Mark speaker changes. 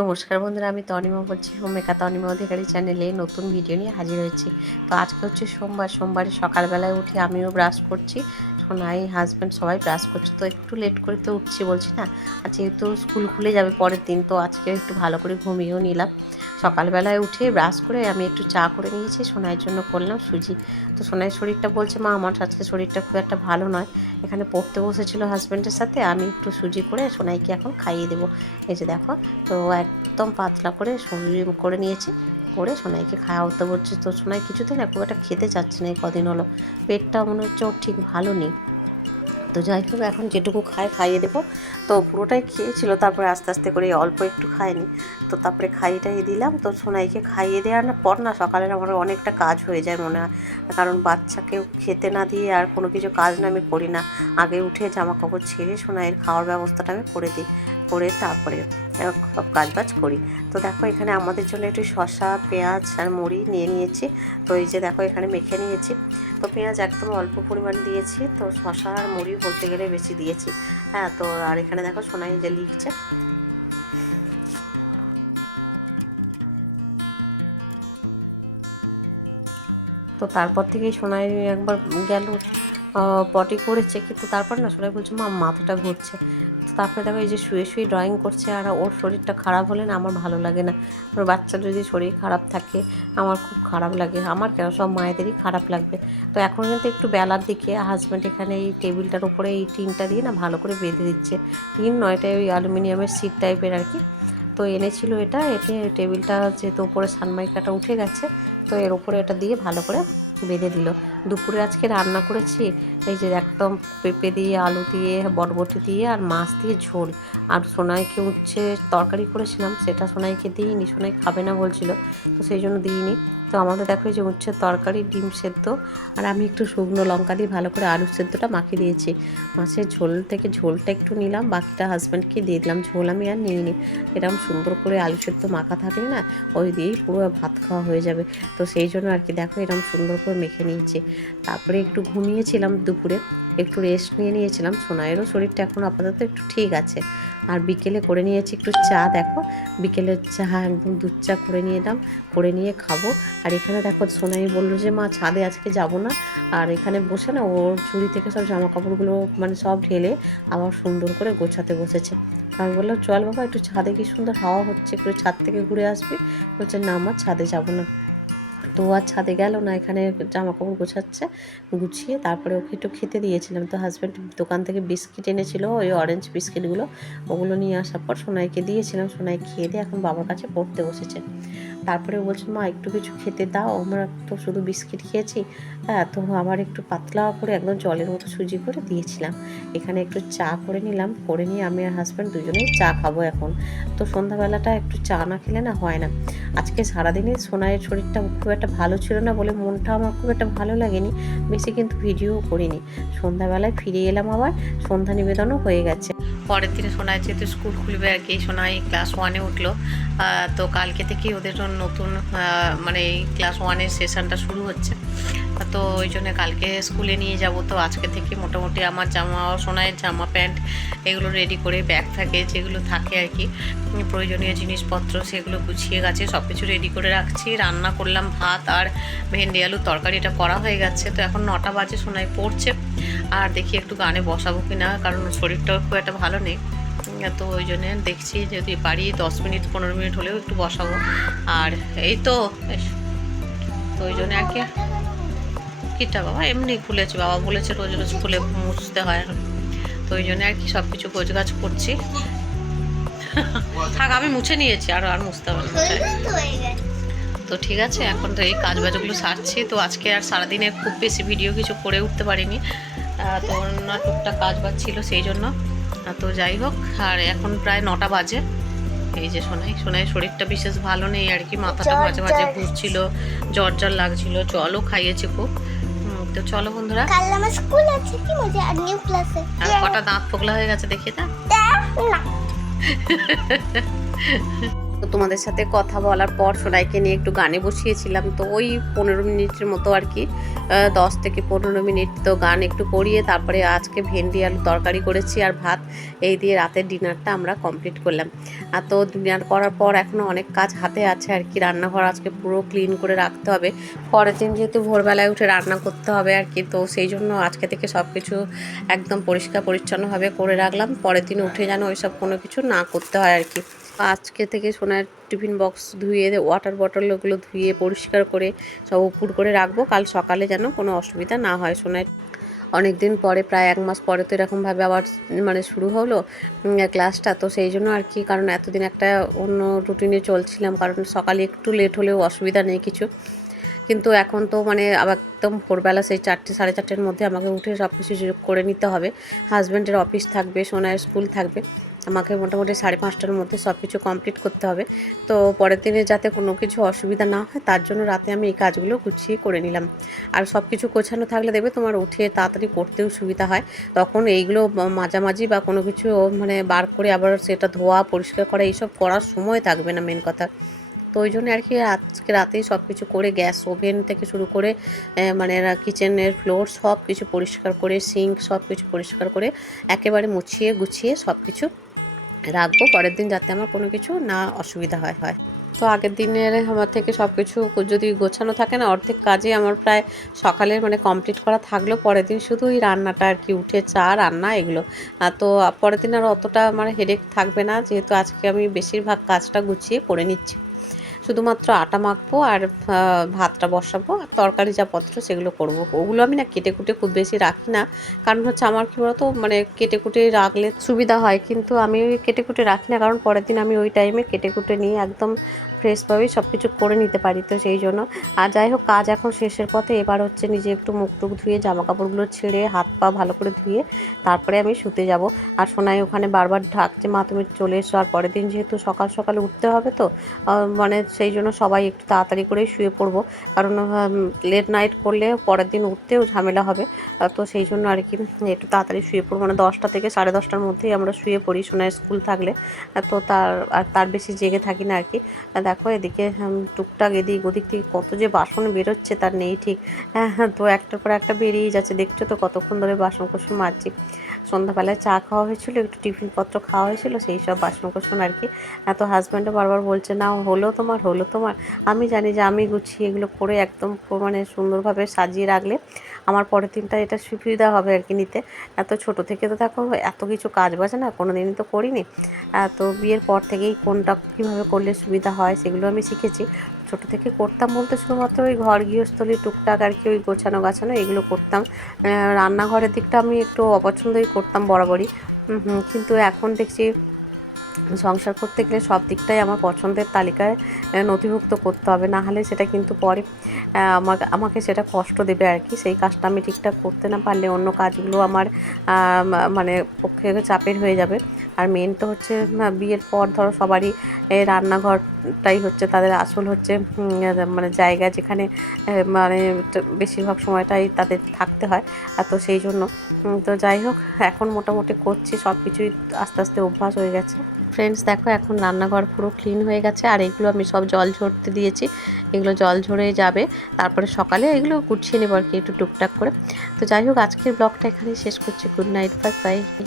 Speaker 1: নমস্কার বন্ধুরা, আমি তনিমা বলছি, হোমেকা তনিমা অধিকারী চ্যানেলে নতুন ভিডিও নিয়ে হাজির হয়েছি। তো আজকে হচ্ছে সোমবার, সোমবারে সকালবেলায় উঠে আমিও ব্রাশ করছি। সোনাই হাজব্যান্ড সবাই ব্রাশ করছে তো একটু লেট করে তো উঠছি, বলছি না, আর যেহেতু স্কুল খুলে যাবে পরের দিন, তো আজকে একটু ভালো করে ঘুমিয়েও নিলাম। সকালবেলায় উঠে ব্রাশ করে আমি একটু চা করে নিয়েছি, সোনাইয়ের জন্য করলাম সুজি। তো সোনাইয়ের শরীরটা বলছে, মা, আমার আজকে শরীরটা খুব একটা ভালো নয়। এখানে পড়তে বসেছিল হাজব্যান্ডের সাথে, আমি একটু সুজি করে সোনাইকে এখন খাইয়ে দেবো। এই যে দেখো, তো একদম পাতলা করে সুজি করে নিয়েছি। করে সোনাইকে খাওয়া খাওয়াতে বলছে, তো সোনাই কিছুতেই না খুব একটা খেতে চাচ্ছে না, এই কদিন হলো। পেটটা মনে হচ্ছে ওর ঠিক ভালো নেই। তো যাই হোক, এখন যেটুকু খায় খাইয়ে দেবো। তো পুরোটাই খেয়েছিল, তারপরে আস্তে আস্তে করে অল্প একটু খায়নি। তো তারপরে খাইয়ে দিলাম। তো সোনাইকে খাইয়ে দেওয়ার না, পর না সকালের আমার অনেকটা কাজ হয়ে যায় মনে হয়। কারণ বাচ্চাকে খেতে না দিয়ে আর কোনো কিছু কাজ না আমি করি না। আগে উঠে জামা কাপড় ছেড়ে সোনাইয়ের খাওয়ার ব্যবস্থাটা আমি করে দিই। করে তারপরে কাজ বাজ করি। তো দেখো এখানে আমাদের জন্য একটু শসা, পেঁয়াজ আর মুড়ি নিয়ে নিয়েছি। তো এই যে দেখো এখানে মেখে নিয়েছি। তো পেঁয়াজ একদম অল্প পরিমাণ দিয়েছি। তো শসা আর মুড়ি বলতে গেলে বেশি দিয়েছি। হ্যাঁ তো আর এখানে দেখো সোনাই যে লিখছে। তো তারপর থেকেই সোনাই একবার গেল পটি করেছে। কিন্তু তারপর না সোনাই বলছে, মা, মাথাটা ঘুরছে। তারপরে দেখো এই যে শুয়ে শুয়ে ড্রয়িং করছে আর ওর শরীরটা খারাপ হলে না আমার ভালো লাগে না। ওর বাচ্চার যদি শরীর খারাপ থাকে, আমার খুব খারাপ লাগে। আমার কেন? সব মায়েদেরই খারাপ লাগবে। তো এখন কিন্তু একটু বেলার দিকে হাজব্যান্ড এখানে এই টেবিলটার উপরে এই টিনটা দিয়ে না ভালো করে বেঁধে দিচ্ছে। টিন নয়টা ওই অ্যালুমিনিয়ামের সিট টাইপের আর কি। তো এনেছিল এটা এতে টেবিলটা যেহেতু উপরে সানমাইকাটা উঠে গেছে, তো এর উপরে এটা দিয়ে ভালো করে বেঁধে দিল। দুপুরে আজকে রান্না করেছি এই যে একদম পেঁপে দিয়ে, আলু দিয়ে বটবটি দিয়ে আর মাছ দিয়ে ঝোল। আর সোনাইকে উচ্ছে তরকারি করেছিলাম, সেটা সোনাইকে দিইনি, সোনাই খাবে না বলছিল, তো সেই জন্য দিইনি। তো আমাদের দেখো যে উচ্ছের তরকারি, ডিম সেদ্ধ। আর আমি একটু শুকনো লঙ্কা দিয়ে ভালো করে আলু সেদ্ধটা মাখিয়ে দিয়েছি। মাছের ঝোল থেকে ঝোলটা একটু নিলাম, বাকিটা হাজব্যান্ডকে দিয়ে দিলাম। ঝোল আমি আর নিইনি। এরকম সুন্দর করে আলু সেদ্ধ মাখা থাকলে না, ওই দিয়েই পুরো ভাত খাওয়া হয়ে যাবে। তো সেই জন্য আর কি দেখো এরকম সুন্দর করে মেখে নিয়েছি। তারপরে একটু ঘুমিয়েছিলাম দুপুরে। একটু রেস্ট নিয়ে নিয়েছিলাম। সোনাইয়েরও শরীরটা এখন আপাতত একটু ঠিক আছে। আর বিকেলে করে নিয়েছি একটু চা, দেখো। বিকেলের চা একদম দুধ চা করে নিয়ে এলাম, করে নিয়ে খাব। আর এখানে দেখো সোনাই বলল যে, মা, ছাদে আজকে যাব না। আর এখানে বসে না, ওর চুরি থেকে সব জামা কাপড়গুলো মানে সব ঢেলে আবার সুন্দর করে গোছাতে বসেছে। আমি বললাম, চল বাবা, একটু ছাদে কি সুন্দর হাওয়া হচ্ছে, একটু ছাদ থেকে ঘুরে আসবি? বলছে, না আমার ছাদে যাব না। তো আর ছাদে গেল না, এখানে জামা কাপড় গোছাচ্ছে, গুছিয়ে তারপরে ওকে একটু খেতে দিয়েছিলাম। তো হাজব্যান্ড দোকান থেকে বিস্কিট এনেছিল, ওই অরেঞ্জ বিস্কিটগুলো, ওগুলো নিয়ে আসার পর সোনাইকে দিয়েছিলাম। সোনাই খেয়ে দিয়ে এখন বাবার কাছে পড়তে বসেছে। তারপরে বলছে, মা, একটু কিছু খেতে দাও, আমরা তো শুধু বিস্কিট খেয়েছি। হ্যাঁ তো আবার একটু পাতলা করে একদম জলের মতো সুজি করে দিয়েছিলাম। এখানে একটু চা করে নিলাম, করে নিয়ে আমি আর হাজব্যান্ড দুজনেই চা খাব এখন। তো সন্ধ্যাবেলাটা একটু চা না খেলে না হয় না। আজকে সারাদিনে সোনাইয়ের শরীরটা খুব একটা ভালো ছিল না বলে মনটা আমার খুব একটা ভালো লাগেনি, বেশি কিন্তু ভিডিও করিনি। সন্ধ্যাবেলায় ফিরে এলাম আবার, সন্ধ্যা নিবেদনও হয়ে গেছে। পরের দিনে সোনাই যেহেতু স্কুল খুলবে আর কি, সোনাই ক্লাস ওয়ানে উঠল তো কালকে থেকেই ওদের নতুন মানে ক্লাস ওয়ানের সেশনটা শুরু হচ্ছে। তো ওই জন্য কালকে স্কুলে নিয়ে যাব, তো আজকে থেকে মোটামুটি আমার জামা, সোনাইয়ের জামা প্যান্ট এগুলো রেডি করে ব্যাগ থাকে, যেগুলো থাকে আর কি, প্রয়োজনীয় জিনিসপত্র সেগুলো গুছিয়ে গেছে সব কিছু রেডি করে রাখছি, রান্না করলাম ভাত আর ভেন্ডি আলু তরকারি এটা করা হয়ে গেছে। তো এখন নটা বাজে, সোনাই পড়ছে। আর দেখি একটু গানে বসাবো কি না কারণ শরীরটাও খুব একটা ভালো নেই। তো ওই জন্যে দেখছি যদি পারি দশ মিনিট, পনেরো মিনিট হলেও একটু বসাবো। আর এই তো তো ওই জন্য আর কি। কিটা বাবা? এমনি খুলেছে, বাবা বলেছে রোজ রোজ খুলে মুছতে হয় তো ওই জন্য আর কি সব কিছু গোছগাছ করছি। থাক, আমি মুছে নিয়েছি, আর আর মুছতে হবে না। তো ঠিক আছে এখন তো এই কাজ বাজগুলো সারছি। তো আজকে আর সারাদিনে খুব বেশি ভিডিও কিছু করে উঠতে পারিনি। তো অন্য টুকটাক কাজ বাজ ছিল সেই জন্য। তো যাই হোক আর এখন প্রায় নটা বাজে। এই যে শোনাই শোনাই শরীরটা বিশেষ ভালো নেই আর কি মাথাটা মাঝে মাঝে। ঘুরছিল জ্বর জ্বর লাগছিল জলও খাইয়েছে খুব। তো চলো বন্ধুরা।
Speaker 2: কাল আমার স্কুল আছে কি মজা আর নিউ ক্লাসে
Speaker 1: আর কটা দাঁত ফোগলা হয়ে গেছে দেখি তা?
Speaker 2: না।
Speaker 1: তো তোমাদের সাথে কথা বলার পর সোনাইকে নিয়ে একটু গানে বসিয়েছিলাম। তো ওই পনেরো মিনিটের মতো আর কি দশ থেকে পনেরো মিনিট তো গান একটু করিয়ে তারপরে আজকে ভেন্ডি আলু তরকারি করেছি আর ভাত। এই দিয়ে রাতের ডিনারটা আমরা কমপ্লিট করলাম। আর তো ডিনার করার পর এখনও অনেক কাজ হাতে আছে আর কি। রান্নাঘর আজকে পুরো ক্লিন করে রাখতে হবে। পরের দিন যেহেতু ভোরবেলায় উঠে রান্না করতে হবে আর কি, তো সেই জন্য আজকে থেকে সব কিছু একদম পরিষ্কার পরিচ্ছন্নভাবে করে রাখলাম। পরের দিন উঠে যেন ওইসব কোনো কিছু না করতে হয় আর কি। আজকে থেকে সোনার টিফিন বক্স ধুয়ে ওয়াটার বটল ওগুলো ধুয়ে পরিষ্কার করে সব উপুর করে রাখব। কাল সকালে যেন কোনো অসুবিধা না হয় সোনার। অনেক দিন পরে, প্রায় এক মাস পরে তো এরকমভাবে আবার মানে শুরু হলো ক্লাসটা। তো সেই জন্য আর কি, কারণ এতদিন একটা অন্য রুটিনে চলছিলাম, কারণ সকালে একটু লেট হলেও অসুবিধা নেই কিছু। কিন্তু এখন তো মানে আবার একদম ভোরবেলা সেই চারটে, সাড়ে চারটের মধ্যে আমাকে উঠে সব কিছু করে নিতে হবে। হাজব্যান্ডের অফিস থাকবে, সোনার স্কুল থাকবে। আমাকে মোটামুটি সাড়ে পাঁচটার মধ্যে সব কিছু কমপ্লিট করতে হবে। তো পরের দিনে যাতে কোনো কিছু অসুবিধা না হয়, তার জন্য রাতে আমি এই কাজগুলো গুছিয়ে করে নিলাম। আর সব কিছু গোছানো থাকলে দেবে তোমার উঠে তাড়াতাড়ি করতেও সুবিধা হয়। তখন এইগুলো মাঝামাঝি বা কোনো কিছু মানে বার করে আবার সেটা ধোয়া, পরিষ্কার করা, এইসব করার সময় থাকবে না মেন কথা। তো ওই জন্য আর কি আজকে রাতেই সব কিছু করে গ্যাস ওভেন থেকে শুরু করে মানে কিচেনের ফ্লোর সব কিছু পরিষ্কার করে, সিঙ্ক সব কিছু পরিষ্কার করে একেবারে মুছিয়ে গুছিয়ে সব কিছু রাখব। পরের দিন যাতে আমার কোনো কিছু না অসুবিধা হয় হয়। তো আগের দিনের আমার থেকে সব কিছু যদি গোছানো থাকে না, অর্ধেক কাজে আমার প্রায় সকালের মানে কমপ্লিট করা থাকলেও পরের দিন শুধু ওই রান্নাটা আর কি, উঠে চা, রান্না এগুলো। তো পরের দিন আর অতটা আমার হেডেক থাকবে না, যেহেতু আজকে আমি বেশিরভাগ কাজটা গুছিয়ে করে নিচ্ছি। শুধুমাত্র আটা মাখবো আর ভাতটা বসাবো। আর তরকারি যা পত্র সেগুলো করব। ওগুলো আমি না কেটে কুটে খুব বেশি রাখি না। কারণ হচ্ছে আমার কী বলতো মানে কেটে কুটে রাখলে সুবিধা হয়। কিন্তু আমি কেটে কুটে রাখি না। কারণ পরের দিন আমি ওই টাইমে কেটে কুটে নিয়ে একদম ফ্রেশভাবেই সব কিছু করে নিতে পারি তো সেই জন্য। আর যাই হোক কাজ এখন শেষের পথে। এবার হচ্ছে নিজে একটু মুখ টুক ধুয়ে জামা কাপড়গুলো ছেড়ে হাত পা ভালো করে ধুয়ে তারপরে আমি শুতে যাব। আর সোনাই ওখানে বারবার ঢাকছে মা তুমি চলে এসো। আর পরের দিন যেহেতু সকাল সকালে উঠতে হবে তো মানে সেই জন্য সবাই একটু তাড়াতাড়ি করেই শুয়ে পড়ব। কারণ লেট নাইট করলে পরের দিন উঠতেও ঝামেলা হবে। তো সেই জন্য আর কি একটু তাড়াতাড়ি শুয়ে পড়ব। মানে দশটা থেকে সাড়ে দশটার মধ্যেই আমরা শুয়ে পড়ি সোনার স্কুল থাকলে। তো তার আর তার বেশি জেগে থাকি না আর কি। আহ, দেখো এদিকে টুকটাক এদিক ওদিক থেকে কত যে বাসন বেরোচ্ছে তার নেই ঠিক। হ্যাঁ হ্যাঁ, তো একটার পর একটা বেরিয়ে যাচ্ছে। দেখছ তো কতক্ষণ ধরে বাসন কোসন মাজছি। সন্ধ্যাবেলায় চা খাওয়া হয়েছিল, একটু টিফিন পত্র খাওয়া হয়েছিল, সেই সব বাসন কোসন আর কি। এত হাজব্যান্ডও বারবার বলছে, না, হলো তোমার হলো তোমার। আমি জানি যে আমি গুছিয়ে এগুলো করে একদম মানে সুন্দরভাবে সাজিয়ে রাখলে আমার পরের দিনটা এটা সুবিধা হবে আর কি নিতে। এত ছোট থেকে তো দেখো, এত কিছু কাজ বাজে না কোনো দিনই তো করিনি। তো বিয়ের পর থেকেই কোনটা কীভাবে করলে সুবিধা হয় সেগুলো আমি শিখেছি। ছোট থেকে করতাম বলতে শুধুমাত্র ওই ঘর, গৃহস্থলী, টুকটাক আর কি, ওই গোছানো গাছানো এগুলো করতাম। রান্নাঘরের দিকটা আমি একটু অপছন্দই করতাম বরাবরই। কিন্তু এখন দেখছি সংসার করতে গেলে সব দিকটাই আমার পছন্দের তালিকায় নথিভুক্ত করতে হবে। না হলে সেটা কিন্তু পরে আমাকে আমাকে সেটা কষ্ট দেবে আর কি। সেই কাজটা আমি ঠিকঠাক করতে না পারলে অন্য কাজগুলো আমার মানে পক্ষে চাপের হয়ে যাবে। আর মেন তো হচ্ছে বিয়ের পর ধরো সবারই রান্নাঘরটাই হচ্ছে, তাদের আসল হচ্ছে মানে জায়গা যেখানে মানে বেশিরভাগ সময়টাই তাদের থাকতে হয়, আর তো সেই জন্য তো যাই হোক, এখন মোটামুটি করছি, সব কিছুই আস্তে আস্তে অভ্যাস হয়ে গেছে। ফ্রেন্ডস দেখো, এখন রান্নাঘর পুরো ক্লিন হয়ে গেছে, আর এগুলো আমি সব জল ঝরতে দিয়েছি, এগুলো জল ঝরে যাবে, তারপরে সকালে এগুলো গুছিয়ে নেব আর কি, একটু টুকটাক করে। তো যাই হোক, আজকের ব্লগটা এখানেই শেষ করছি গুড নাইট বাই বাই